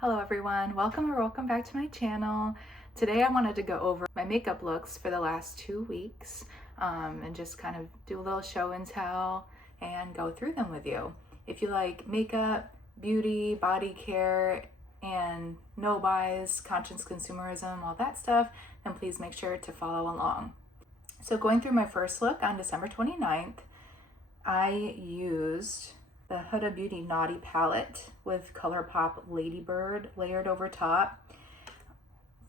Hello everyone, welcome back to my channel. Today I wanted to go over my makeup looks for the last 2 weeks and just kind of do a little show and tell and go through them with you. If you like makeup, beauty, body care, and no buys, conscious consumerism, all that stuff, then please make sure to follow along. So going through my first look on December 29th, I used the Huda Beauty Naughty palette with ColourPop Ladybird layered over top.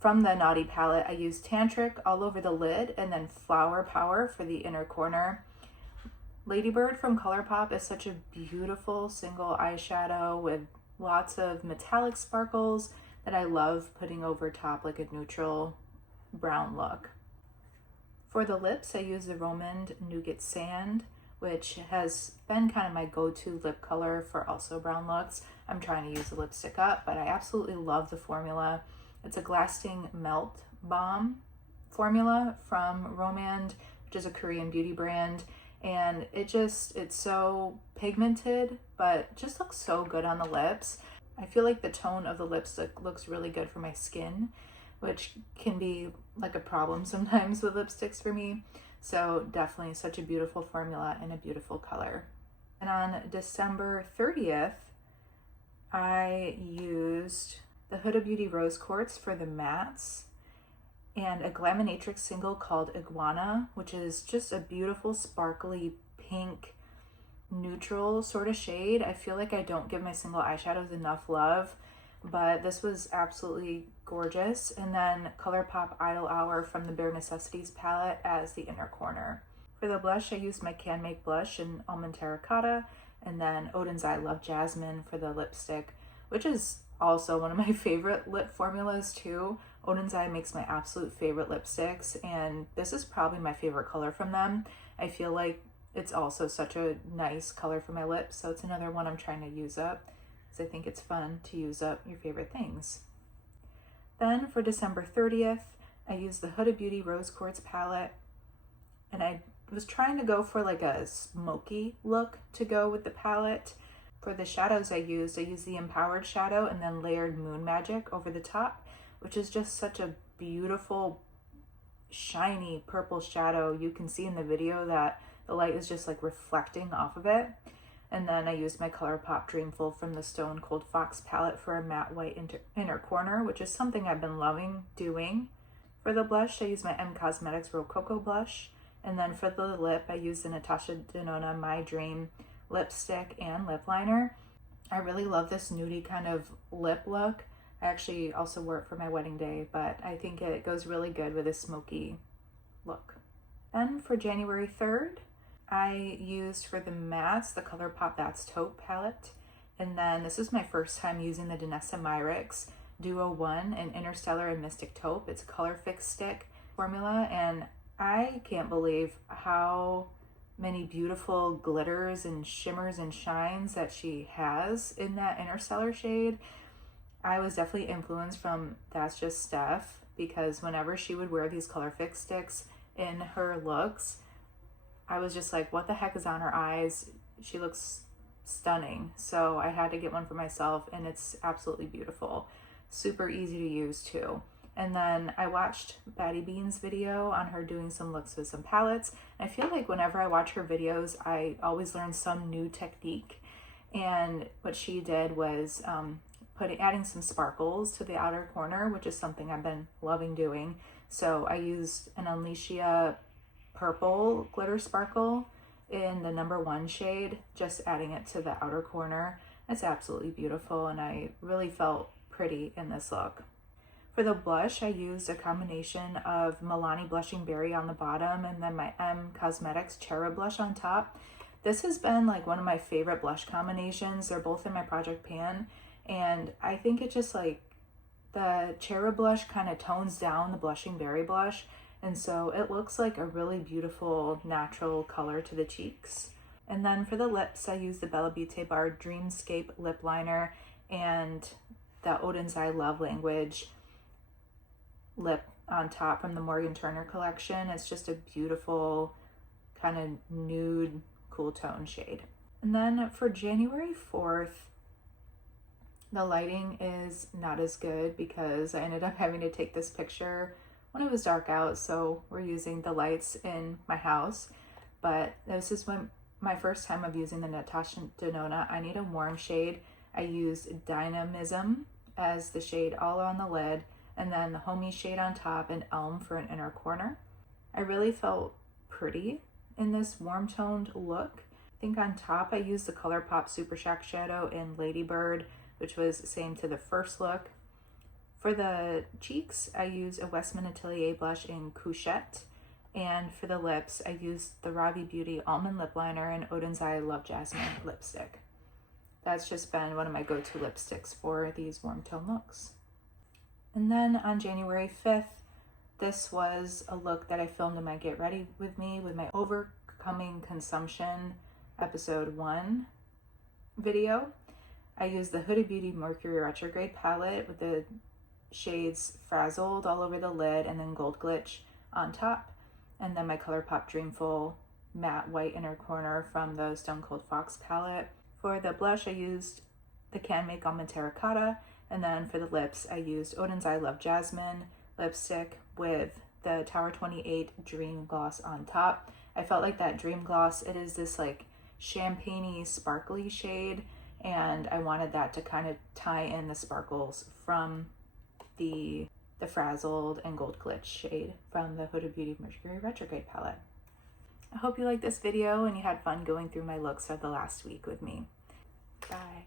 From the Naughty palette, I used Tantric all over the lid and then Flower Power for the inner corner. Ladybird from ColourPop is such a beautiful single eyeshadow with lots of metallic sparkles that I love putting over top like a neutral brown look. For the lips, I used the Romand Nougat Sand, which has been kind of my go-to lip color for also brown looks. I'm trying to use the lipstick up, but I absolutely love the formula. It's a Lasting Melt Balm formula from Romand, which is a Korean beauty brand. And it's so pigmented, but just looks so good on the lips. I feel like the tone of the lipstick looks really good for my skin, which can be like a problem sometimes with lipsticks for me. So definitely such a beautiful formula and a beautiful color. And on December 30th, I used the Huda Beauty Rose Quartz for the mattes and a Glaminatrix single called Iguana, which is just a beautiful sparkly pink neutral sort of shade. I feel like I don't give my single eyeshadows enough love, but this was absolutely gorgeous. And then ColourPop Idle Hour from the Bare Necessities palette as the inner corner. For the blush, I used my Can Make blush in Almond Terracotta, and then Oden's I Love Jasmine for the lipstick, which is also one of my favorite lip formulas too. Oden's Eye makes my absolute favorite lipsticks, and this is probably my favorite color from them. I feel like it's also such a nice color for my lips, so it's another one I'm trying to use up. I think it's fun to use up your favorite things. Then for December 30th, I used the Huda Beauty Rose Quartz palette, and I was trying to go for like a smoky look to go with the palette. For the shadows I used the Empowered shadow and then layered Moon Magic over the top, which is just such a beautiful shiny purple shadow. You can see in the video that the light is just like reflecting off of it. And then I used my ColourPop Dreamful from the Stone Cold Fox palette for a matte white inner corner, which is something I've been loving doing. For the blush, I used my M Cosmetics Rococo blush. And then for the lip, I used the Natasha Denona My Dream lipstick and lip liner. I really love this nudie kind of lip look. I actually also wore it for my wedding day, but I think it goes really good with a smoky look. Then for January 3rd, I used for the mattes the ColourPop That's Taupe palette, and then this is my first time using the Danessa Myricks Duo 1 in Interstellar and Mystic Taupe. It's a color fix stick formula, and I can't believe how many beautiful glitters and shimmers and shines that she has in that Interstellar shade. I was definitely influenced from That's Just Steph, because whenever she would wear these color fix sticks in her looks, I was just like, what the heck is on her eyes? She looks stunning. So I had to get one for myself, and it's absolutely beautiful. Super easy to use too. And then I watched Batty Bean's video on her doing some looks with some palettes. And I feel like whenever I watch her videos, I always learn some new technique. And what she did was adding some sparkles to the outer corner, which is something I've been loving doing. So I used an Alicia purple glitter sparkle in the number 1 shade, just adding it to the outer corner. It's absolutely beautiful, and I really felt pretty in this look. For the blush, I used a combination of Milani Blushing Berry on the bottom and then my M Cosmetics Cherub blush on top. This has been like one of my favorite blush combinations. They're both in my project pan, and I think it just like the Cherub blush kind of tones down the Blushing Berry blush, and so it looks like a really beautiful natural color to the cheeks. And then for the lips, I used the Bella Beauté Bar Dreamscape lip liner and the Oden's Eye Love Language lip on top from the Morgan Turner collection. It's just a beautiful kind of nude cool tone shade. And then for January 4th, The lighting is not as good because I ended up having to take this picture when it was dark out, so we're using the lights in my house. But this is my first time of using the Natasha Denona. I need a warm shade. I used Dynamism as the shade all on the lid, and then the Homey shade on top, and Elm for an inner corner. I really felt pretty in this warm toned look. I think on top I used the ColourPop Super Shock Shadow in Ladybird, which was same to the first look. For the cheeks, I used a Westman Atelier blush in Couchette. And for the lips, I used the Ravi Beauty Almond Lip Liner and Odin's Eye Love Jasmine lipstick. That's just been one of my go-to lipsticks for these warm tone looks. And then on January 5th, this was a look that I filmed in my Get Ready With Me with my Overcoming Consumption episode 1 video. I used the Huda Beauty Mercury Retrograde palette with the shades Frazzled all over the lid and then Gold Glitch on top. And then my ColourPop Dreamful matte white inner corner from the Stone Cold Fox palette. For the blush, I used the Can Make Almond Terracotta. And then for the lips, I used Odin's Eye Love Jasmine lipstick with the Tower 28 Dream Gloss on top. I felt like that Dream Gloss, it is this like champagne-y sparkly shade, and I wanted that to kind of tie in the sparkles from the Frazzled and Gold Glitch shade from the Huda Beauty Mercury Retrograde palette. I hope you liked this video and you had fun going through my looks of the last week with me. Bye.